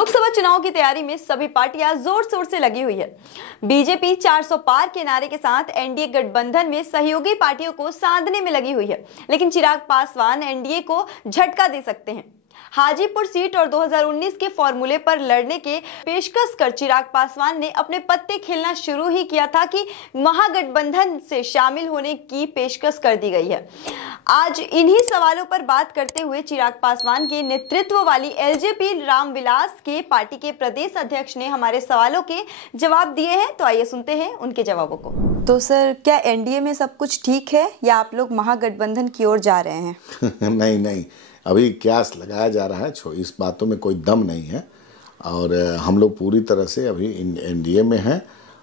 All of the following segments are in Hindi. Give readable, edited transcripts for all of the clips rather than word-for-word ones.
लोकसभा चुनाव की तैयारी में सभी पार्टियां जोर शोर से लगी हुई है। बीजेपी 400 पार के नारे के साथ एनडीए गठबंधन में सहयोगी पार्टियों को साधने में लगी हुई है, लेकिन चिराग पासवान एनडीए को झटका दे सकते हैं। हाजीपुर सीट और 2019 के फॉर्मूले पर लड़ने के पेशकश कर चिराग पासवान ने अपने पत्ते खेलना शुरू ही किया था कि महागठबंधन से शामिल होने की पेशकश कर दी गई है। आज इन्हीं सवालों पर बात करते हुए चिराग पासवान के नेतृत्व वाली एलजेपी रामविलास के पार्टी के प्रदेश अध्यक्ष ने हमारे सवालों के जवाब दिए हैं। तो आइए सुनते हैं उनके जवाबों को। तो सर, क्या एनडीए में सब कुछ ठीक है या आप लोग महागठबंधन की ओर जा रहे हैं? नहीं, अभी क्यास लगाया जा रहा है। इस बातों में कोई दम नहीं है और हम लोग पूरी तरह से अभी एनडीए में हैं।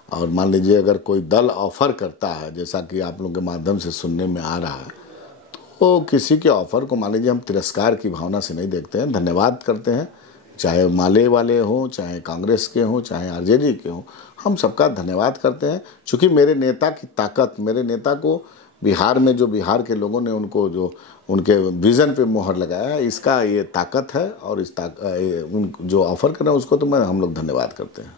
और मान लीजिए अगर कोई दल ऑफर करता है, जैसा कि आप लोगों के माध्यम से सुनने में आ रहा है, तो किसी के ऑफर को मान लीजिए हम तिरस्कार की भावना से नहीं देखते हैं, धन्यवाद करते हैं। चाहे माले वाले हों, चाहे कांग्रेस के हों, चाहे आरजेडी के हों, हम सबका धन्यवाद करते हैं। चूँकि मेरे नेता की ताकत, मेरे नेता को बिहार में जो बिहार के लोगों ने उनको जो उनके विज़न पे मोहर लगाया है, इसका ये ताकत है। और इस उन जो ऑफर कर रहे हैं उसको तो हम लोग धन्यवाद करते हैं।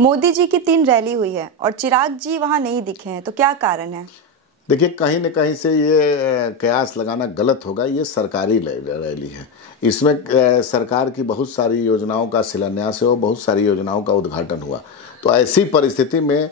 मोदी जी की 3 रैली हुई है और चिराग जी वहां नहीं दिखे हैं, तो क्या कारण है? देखिए, कहीं न कहीं से ये कयास लगाना गलत होगा। ये सरकारी रैली है, इसमें सरकार की बहुत सारी योजनाओं का शिलान्यास है और बहुत सारी योजनाओं का उद्घाटन हुआ। तो ऐसी परिस्थिति में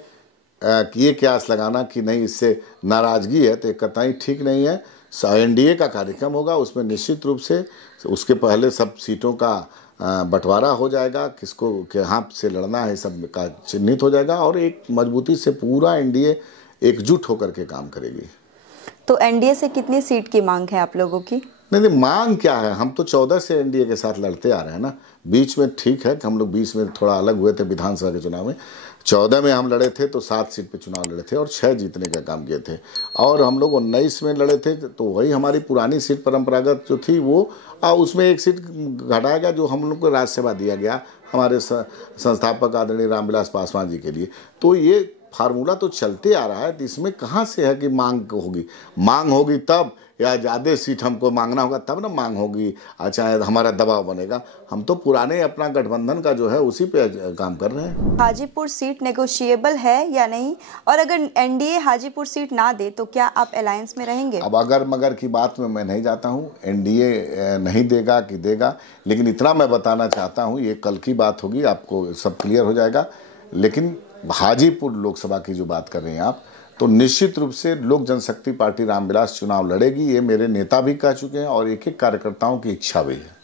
ये कयास लगाना कि नहीं इससे नाराज़गी है, तो कतई ठीक नहीं है। एनडीए का कार्यक्रम होगा, उसमें निश्चित रूप से उसके पहले सब सीटों का बंटवारा हो जाएगा, किसको कहाँ से लड़ना है सब का चिन्हित हो जाएगा और एक मजबूती से पूरा एनडीए एकजुट होकर के काम करेगी। तो एनडीए से कितनी सीट की मांग है आप लोगों की? नहीं, मांग क्या है, हम तो 14 से एनडीए के साथ लड़ते आ रहे हैं ना। बीच में ठीक है कि हम लोग 20 में थोड़ा अलग हुए थे विधानसभा के चुनाव में। 14 में हम लड़े थे तो 7 सीट पे चुनाव लड़े थे और 6 जीतने का काम किए थे। और हम लोग 19 में लड़े थे तो वही हमारी पुरानी सीट परंपरागत जो थी वो, उसमें 1 सीट घटाएगा जो हम लोग को राज्यसभा दिया गया हमारे संस्थापक आदरणीय रामविलास पासवान जी के लिए। तो ये फार्मूला तो चलते आ रहा है, तो इसमें कहाँ से है कि मांग होगी? मांग होगी तब, या ज़्यादा सीट हमको मांगना होगा तब ना मांग होगी, चाहे हमारा दबाव बनेगा। हम तो पुराने अपना गठबंधन का जो है उसी पे काम कर रहे हैं। हाजीपुर सीट नेगोशिएबल है या नहीं, और अगर एनडीए हाजीपुर सीट ना दे तो क्या आप अलायंस में रहेंगे? अब अगर मगर की बात में मैं नहीं जाता हूँ, एनडीए नहीं देगा कि देगा, लेकिन इतना मैं बताना चाहता हूँ, ये कल की बात होगी, आपको सब क्लियर हो जाएगा। लेकिन हाजीपुर लोकसभा की जो बात कर रहे हैं आप, तो निश्चित रूप से लोक जनशक्ति पार्टी रामविलास चुनाव लड़ेगी। ये मेरे नेता भी कह चुके हैं और एक-एक कार्यकर्ताओं की इच्छा भी है।